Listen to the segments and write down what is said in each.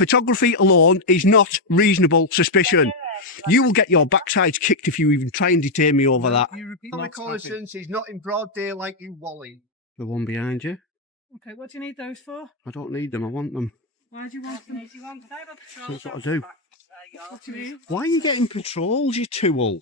photography alone is not reasonable suspicion. You will get your backsides kicked if you even try and detain me over that. You repeat reconnaissance is not in broad daylight, you wally. The one behind you. Okay, what do you need those for? I don't need them, I want them. Why do you want them? That's what I do. What do you mean? Why are you getting patrols, you tool?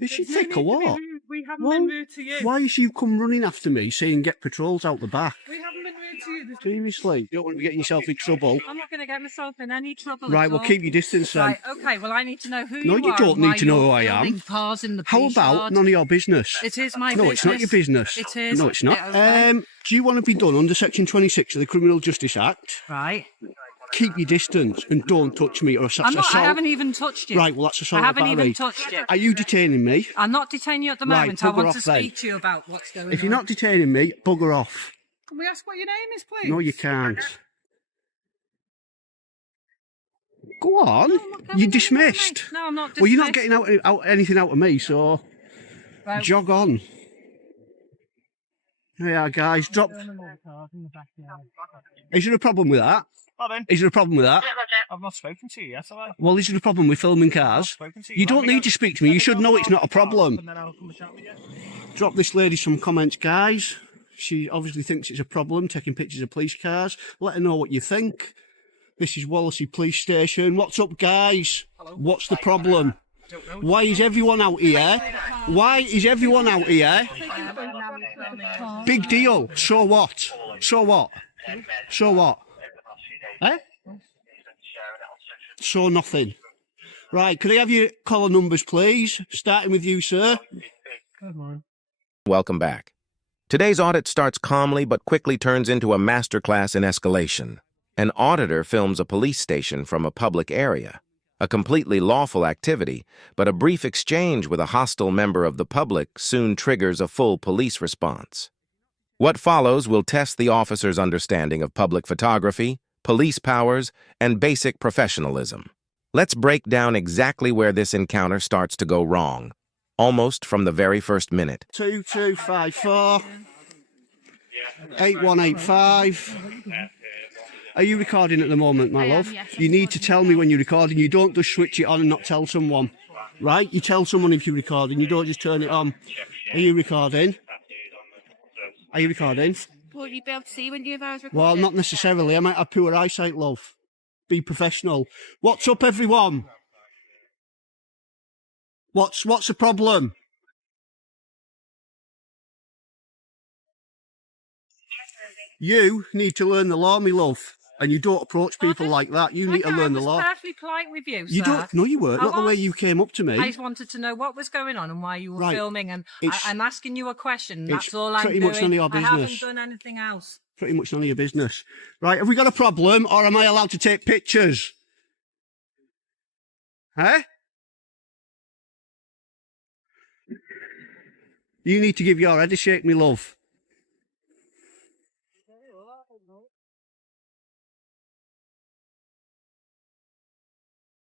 Is she thick or what? We haven't been rude to you. Why is you come running after me saying get patrols out the back? We haven't been rude to you. Seriously? You don't want to be getting yourself in trouble. I'm not going to get myself in any trouble. Right, well, keep your distance then. Right, okay, well, I need to know who you are. No, you don't need to know who I am. Cars in the How about none of your business? It is my business. No, it's not your business. It is. No, it's not. Okay. Do you want to be done under Section 26 of the Criminal Justice Act? Right. Keep your distance and don't touch me or assault. I haven't even touched you. Right, well, that's assault. I haven't even touched you. Are you detaining me? I'm not detaining you at the moment. Right, I want to off, speak to you about what's going on. If you're not detaining me, bugger off. Can we ask what your name is, please? No, you can't. Go on. No, you're dismissed. No, I'm not dismissed. Well, you're not getting anything out of me, so jog on. Yeah, guys, drop. Is there a problem with that? Pardon? Is there a problem with that? I've not spoken to you yet, have I? Well, is there a problem with filming cars? You don't need to speak to me. You should know it's not a problem. And then I'll come and chat with you. Drop this lady some comments, guys. She obviously thinks it's a problem, taking pictures of police cars. Let her know what you think. This is Wallasey Police Station. What's up, guys? Hello. What's the problem? Why is everyone out here? Why is everyone out here? Big deal. So what? So what? So what? Eh? So nothing. Right, could I have your collar numbers, please? Starting with you, sir. Good morning. Welcome back. Today's audit starts calmly but quickly turns into a masterclass in escalation. An auditor films a police station from a public area. A completely lawful activity, but a brief exchange with a hostile member of the public soon triggers a full police response. What follows will test the officer's understanding of public photography, police powers, and basic professionalism. Let's break down exactly where this encounter starts to go wrong, almost from the very first minute. 2254 8185. Are you recording at the moment, my love? Yes. You need to tell me when you're recording. You don't just switch it on and not tell someone, right? You tell someone if you're recording. You don't just turn it on. Are you recording? Are you recording? Will you be able to see when you have recording? Well, not necessarily. I might have poor eyesight, love. Be professional. What's up, everyone? What's the problem? You need to learn the law, my love. And you don't approach people like that. You need to learn the law. I was perfectly polite with you, You sir. don't. No, you weren't. Not the way you came up to me. I just wanted to know what was going on and why you were filming, and I'm asking you a question. That's all I'm doing. Pretty much none of your business. I haven't done anything else. Pretty much none of your business. Right, have we got a problem, or am I allowed to take pictures? Huh? You need to give your head a shake, me love.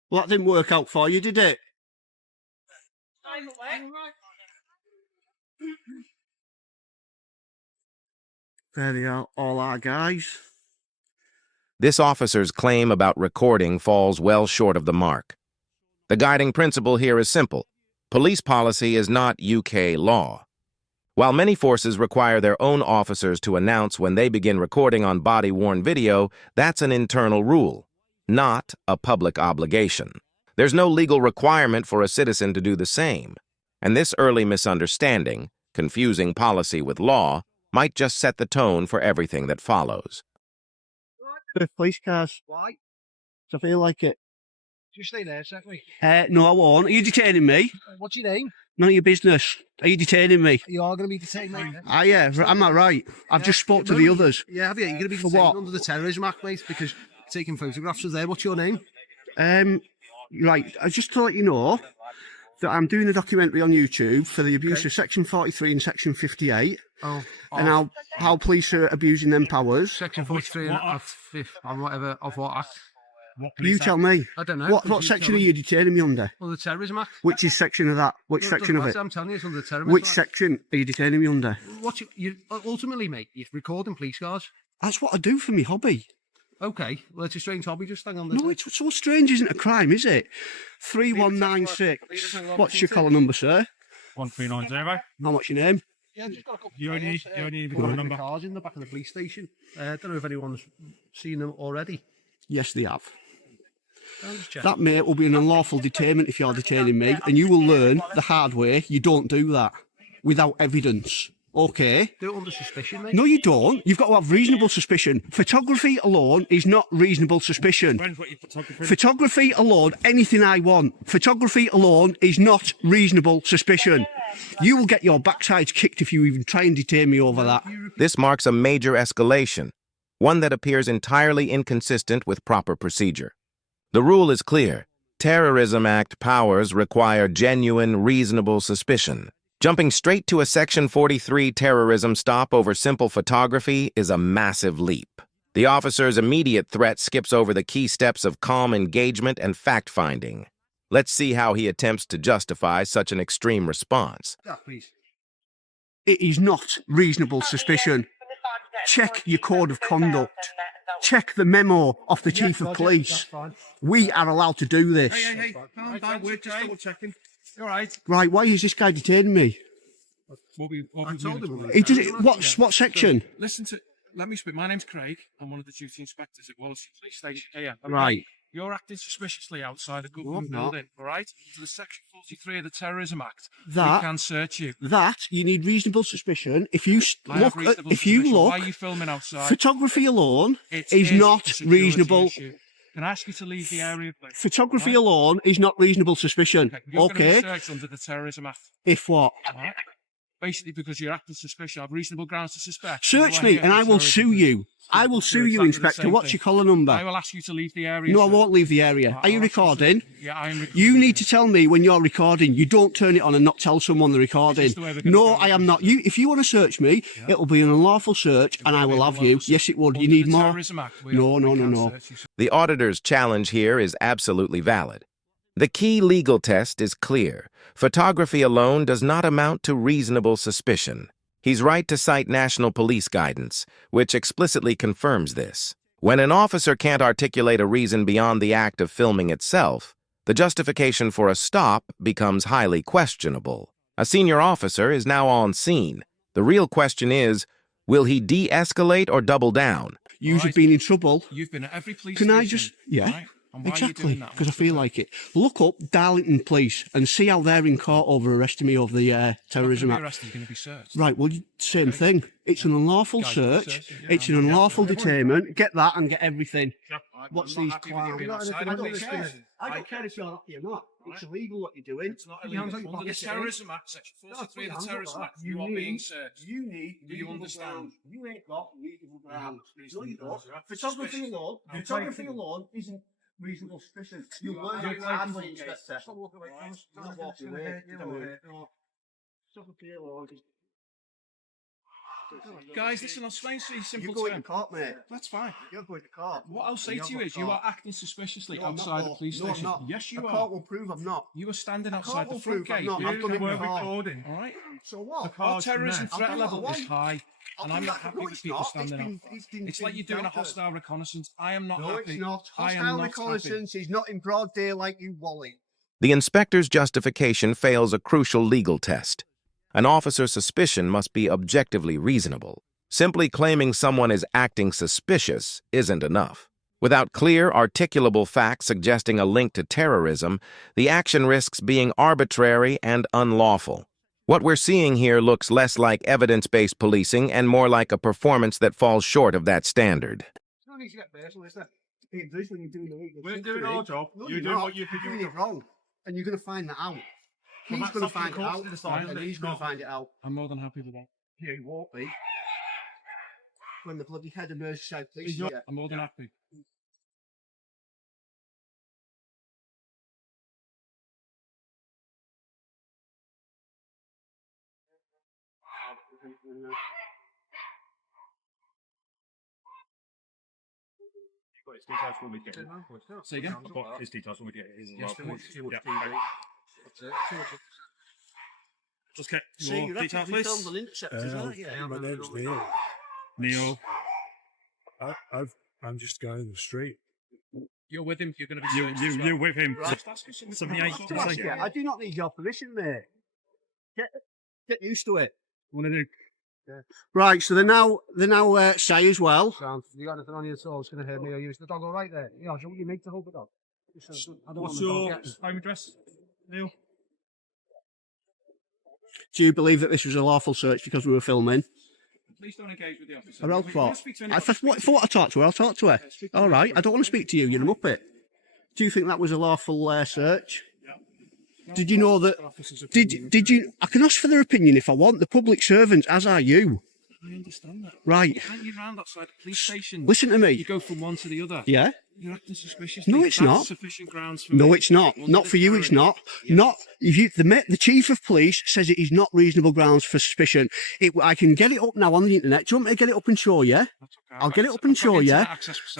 Well, that didn't work out for you, did it? There they are, all our guys. This officer's claim about recording falls well short of the mark. The guiding principle here is simple. Police policy is not UK law. While many forces require their own officers to announce when they begin recording on body-worn video, that's an internal rule, not a public obligation. There's no legal requirement for a citizen to do the same, and this early misunderstanding, confusing policy with law, might just set the tone for everything that follows. Police cars. Why? I feel like it. Just stay there a second. No, I won't. Are you detaining me? What's your name? None of your business. Are you detaining me? You are going to be detained, mate. Ah, yeah. Am I right? I've just spoke to the others. Yeah, have you? You're going to be For detained what? under the Terrorism Act, mate, because taking photographs of there. What's your name? Right, just to let you know that I'm doing a documentary on YouTube for the abuse of Section 43 and Section 58. And how police are abusing them powers. Section 43 and whatever of what act? You tell me. I don't know. What section are you detaining me under? Well, the Terrorism Act. Which is section of that? Which section of it? I'm telling you, it's under the Terrorism Which Act. section are you detaining me under? Ultimately, mate, you're recording police cars. That's what I do for my hobby. Okay, well, it's a strange hobby. Just hang on. No, it's so strange isn't a crime, is it? 3196. What's your collar number, sir? 1390. How much your name? Yeah, just got a couple You only need the of number. cars in the back of the police station. I don't know if anyone's seen them already. Yes, they have. Just check. That, mate, will be an unlawful detainment if you're detaining me, and you will learn the hard way you don't do that without evidence. Okay? Do it under suspicion, mate. No, you don't. You've got to have reasonable suspicion. Photography alone is not reasonable suspicion. Depends what your photographer is. Photography alone, anything I want. Photography alone is not reasonable suspicion. You will get your backsides kicked if you even try and detain me over that. This marks a major escalation, one that appears entirely inconsistent with proper procedure. The rule is clear. Terrorism Act powers require genuine, reasonable suspicion. Jumping straight to a Section 43 terrorism stop over simple photography is a massive leap. The officer's immediate threat skips over the key steps of calm engagement and fact-finding. Let's see how he attempts to justify such an extreme response. Yeah, please. It is not reasonable suspicion. Check your code of conduct. Check the memo of the Chief of Police. We are allowed to do this. Hey, calm down, we're just double checking. All right. Right, why is this guy detaining me? I told him. He does it. What section? Listen to. Let me speak. My name's Craig. I'm one of the duty inspectors at Wallasey Police Station. Yeah. Right. You're acting suspiciously outside a government building, all right? To the Section 43 of the Terrorism Act, we can search you. That you need reasonable suspicion. If you look, why are you filming outside? Photography alone is not reasonable. Can I ask you to leave the area, please? Photography alone is not reasonable suspicion. You're going to be searched under the Terrorism Act. If what? Right? Basically, because you're acting suspicious, I have reasonable grounds to suspect. Search me and I will sue you. I will sue you, Inspector. What's your collar number? I will ask you to leave the area. No, I won't leave the area. Are you recording? Yeah, I am recording. You need to tell me when you're recording. You don't turn it on and not tell someone they're recording. No, I am not. If you want to search me, it'll be an unlawful search and I will have you. Yes, it would. You need more. No. The auditor's challenge here is absolutely valid. The key legal test is clear. Photography alone does not amount to reasonable suspicion. He's right to cite national police guidance, which explicitly confirms this. When an officer can't articulate a reason beyond the act of filming itself, the justification for a stop becomes highly questionable. A senior officer is now on scene. The real question is, will he de-escalate or double down? You've been in trouble. You've been at every police station. Can I just... Yeah. Right? Exactly, because I feel like it. Look up Darlington Police and see how they're in court over arresting me over the Terrorism Act. You're going to be searched. Right, well, same thing. It's an unlawful search. It's an unlawful detainment. Get that and get everything. What's these clowns? I don't care if you're happy or not. It's illegal what you're doing. It's not illegal. Under the Terrorism Act, Section 43 of the Terrorism Act, you are being searched. You need Do you understand? You ain't got reasonable grounds. No, you don't. Photography alone isn't reasonable suspicion. You learn it badly, Inspector. Stop walking away. Stop walking away. Photography alone is... Guys, listen, I'll explain to you simple You're going to court, mate. That's fine. You're going to court. What I'll say to you is, you are acting suspiciously outside the police station. No, I'm not. Yes, you The are. court will prove I'm not. You are standing The outside court the will front prove I'm gate. not. I've done it We're before. recording. All right? So what? Our terrorism threat I'll level do is high, and I'm not happy No, with it's people not. standing out. It's like you're doing a hostile reconnaissance. I am not No, happy. it's not. I am Hostile not reconnaissance is not in broad daylight, you wally. The inspector's justification fails a crucial legal test. An officer's suspicion must be objectively reasonable. Simply claiming someone is acting suspicious isn't enough. Without clear, articulable facts suggesting a link to terrorism, the action risks being arbitrary and unlawful. What we're seeing here looks less like evidence-based policing and more like a performance that falls short of that standard. It's not easy to get personal, is it? It does when you're doing the legal. We're doing our job. No, You're doing what you can do. You're doing it wrong, and you're going to find that out. He's going to find it out, and he's going to find it out. I'm more than happy with that. Here he won't be. When the bloody head of Merseyside Police is here. I'm more than happy. Say again? His details when we get his Just get See, your you're details, actually please. filmed on Interceptors, aren't you? my name's Neil. Neil, I've I'm just going in the street. You're with him. You're going to be You're with him. Right. 78. I do not need your permission, mate. Get used to it. What do I do? Yeah. Right, so they're now shy as well. You got anything on your soul? It's going to hurt me or you? Is the dog all right there? Yeah, you need to hold the dog. What's your home address, Neil? Do you believe that this was a lawful search because we were filming? Please don't engage with the officer. Or else what? If I thought I talked to her, I'll talk to her. All right, I don't want to speak to you. You're a muppet. Do you think that was a lawful search? Yeah. Did you know that? Did you? I can ask for their opinion if I want. The public servants, as are you. I understand that. Right. You hang around outside the police station. Listen to me. You go from one to the other. Yeah. You're acting suspiciously. No, it's not. Sufficient grounds for no, me. It's not. Not for you. It's not. Yeah. Not if you. The chief of police says it is not reasonable grounds for suspicion. I can get it up now on the internet. Do you want me to get it up and show you? Okay. I'll get it up and show you.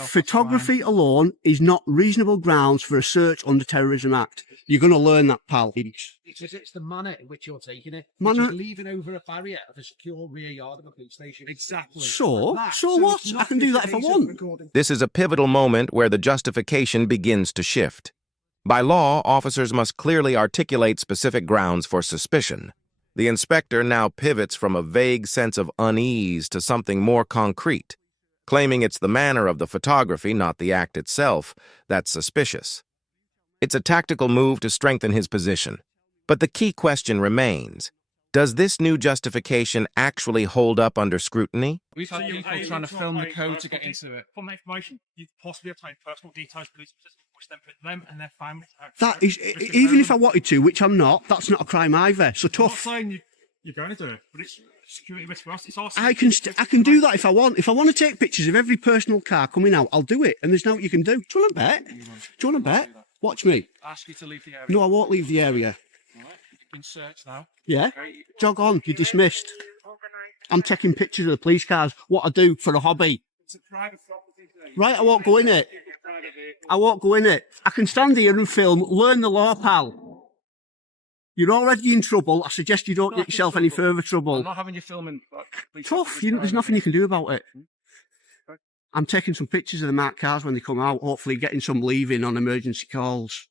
Photography alone is not reasonable grounds for a search under Terrorism Act. You're going to learn that, pal. It's the manner in which you're taking it. Which is leaving over a barrier of a secure rear yard of a police station. Exactly. So what? I can do that if I want. This is a pivotal moment where the justification begins to shift. By law, officers must clearly articulate specific grounds for suspicion. The inspector now pivots from a vague sense of unease to something more concrete, claiming it's the manner of the photography, not the act itself, that's suspicious. It's a tactical move to strengthen his position. But the key question remains, does this new justification actually hold up under scrutiny? We've had people trying to film the code to get into it. From that information, you possibly obtain personal details, police officers, which then put them and their families. That is, even if I wanted to, which I'm not, that's not a crime either. So tough. I'm not saying you're going to do it, but it's security risk for us. It's our I can do that if I want. If I want to take pictures of every personal car coming out, I'll do it. And there's nothing you can do. Do you want to bet? Do you want to bet? Watch me. Ask you to leave the area. No, I won't leave the area. Right. You've been searched now. Yeah? Okay. Jog on. You're dismissed. I'm taking pictures of the police cars. What I do for a hobby. It's a private property. Right, I won't go in it. I won't go in it. I can stand here and film. Learn the law, pal. You're already in trouble. I suggest you don't get yourself any further trouble. I'm not having you filming. Tough. There's nothing you can do about it. I'm taking some pictures of the marked cars when they come out, hopefully getting some leaving on emergency calls.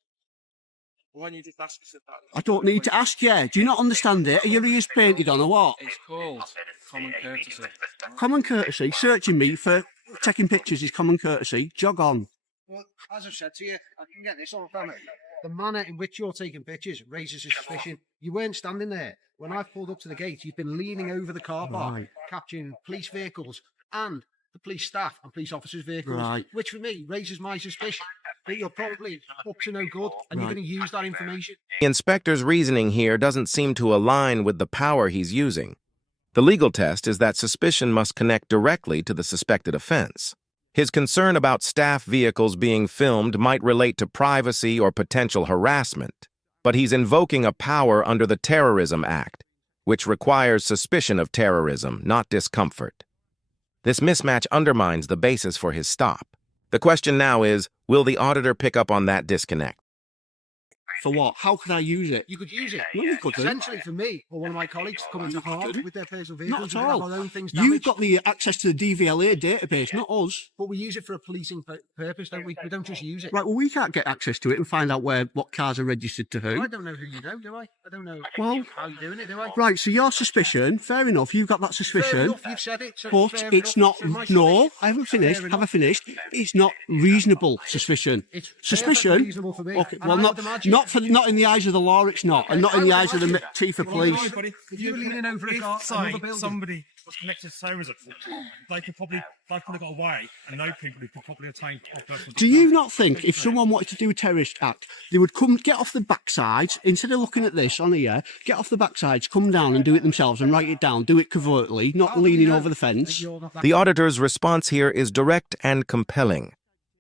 When you just ask us that. I don't need to ask you. Do you not understand it? Are your ears painted on or what? It's called common courtesy. Common courtesy? Searching me for taking pictures is common courtesy. Jog on. Well, as I've said to you, I can get this on camera. The manner in which you're taking pictures raises a suspicion. You weren't standing there. When I pulled up to the gate, you've been leaning over the car park, capturing police vehicles and the police staff and police officers' vehicles, which for me raises my suspicion that you're probably up to no good and you're going to use that information. The inspector's reasoning here doesn't seem to align with the power he's using. The legal test is that suspicion must connect directly to the suspected offense. His concern about staff vehicles being filmed might relate to privacy or potential harassment, but he's invoking a power under the Terrorism Act, which requires suspicion of terrorism, not discomfort. This mismatch undermines the basis for his stop. The question now is, will the auditor pick up on that disconnect? For what? How could I use it? You could use it. No, you couldn't. Essentially for me or one of my colleagues to come into harm with their personal vehicles. Not at all. Our own things You've got the access to the DVLA database, not us. But we use it for a policing purpose, don't we? We don't just use it. Right, well, we can't get access to it and find out what cars are registered to who. Well, I don't know who you know, do I? I don't know how you're doing it, do I? Right, so your suspicion, fair enough, you've got that suspicion. Fair enough, you've said it. So but it's not, no, I haven't finished, have I finished? It's not reasonable suspicion. It's suspicion. Reasonable for me. Okay, well, not in the eyes of the law, it's not, and not in the eyes of the chief of police. If you were leaning over a car, somebody was connected to terrorism, they could probably got away and know people who could probably attain personal. Do you not think if someone wanted to do a terrorist act, they would get off the backsides, instead of looking at this on here, get off the backsides, come down and do it themselves and write it down, do it covertly, not leaning over the fence? The auditor's response here is direct and compelling.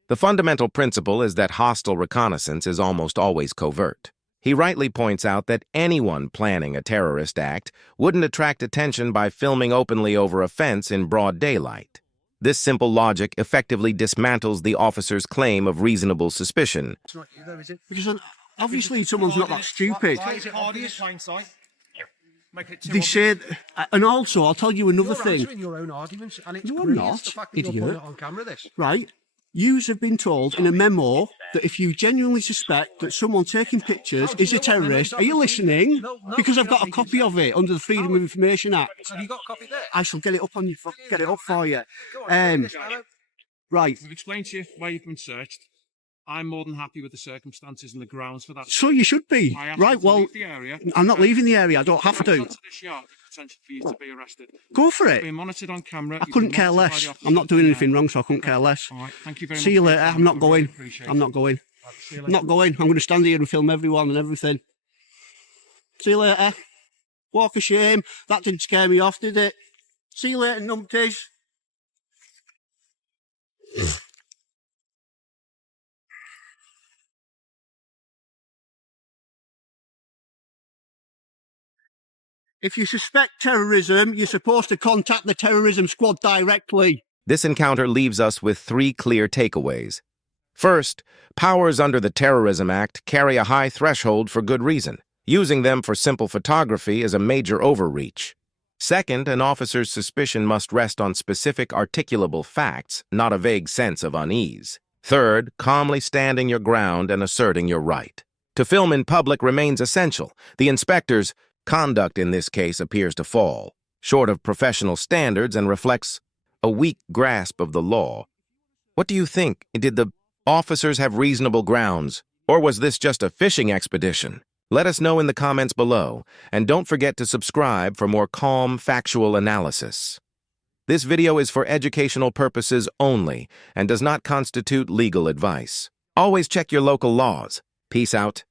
The fundamental principle is that hostile reconnaissance is almost always covert. He rightly points out that anyone planning a terrorist act wouldn't attract attention by filming openly over a fence in broad daylight. This simple logic effectively dismantles the officer's claim of reasonable suspicion. It's not you though, is it? Because obviously someone's not that stupid. Is it obvious? They say, and also, I'll tell you another thing. You're answering your own arguments, and it's No, I'm brilliant, not, the fact that idiot. you're putting it on camera, this. Right? Yous have been told in a memo that if you genuinely suspect that someone taking pictures is a terrorist, are you listening? No, Because I've got a copy of it under the Freedom of Information Act. Have you got a copy there? I shall get it up on you. Get it up for you. Go on, Right. We've explained to you why you've been searched. I'm more than happy with the circumstances and the grounds for that. So you should be. Right, well, leave the area. I'm not leaving the area. I don't have to. Onto this yard, potential for you to be arrested. Go for You're it. being monitored on camera. I couldn't care less. I'm not doing anything wrong, so I couldn't care less. All right, thank you very much. See you later. I'm not going. I'm not going. See you I'm not going. I'm going to stand here and film everyone and everything. See you later. Walk of shame. That didn't scare me off, did it? See you later, numpties. If you suspect terrorism, you're supposed to contact the terrorism squad directly. This encounter leaves us with 3 clear takeaways. First, powers under the Terrorism Act carry a high threshold for good reason. Using them for simple photography is a major overreach. Second, an officer's suspicion must rest on specific articulable facts, not a vague sense of unease. Third, calmly standing your ground and asserting your right. To film in public remains essential. The inspector's conduct in this case appears to fall short of professional standards and reflects a weak grasp of the law. What do you think? Did the officers have reasonable grounds, or was this just a fishing expedition? Let us know in the comments below, and don't forget to subscribe for more calm, factual analysis. This video is for educational purposes only and does not constitute legal advice. Always check your local laws. Peace out.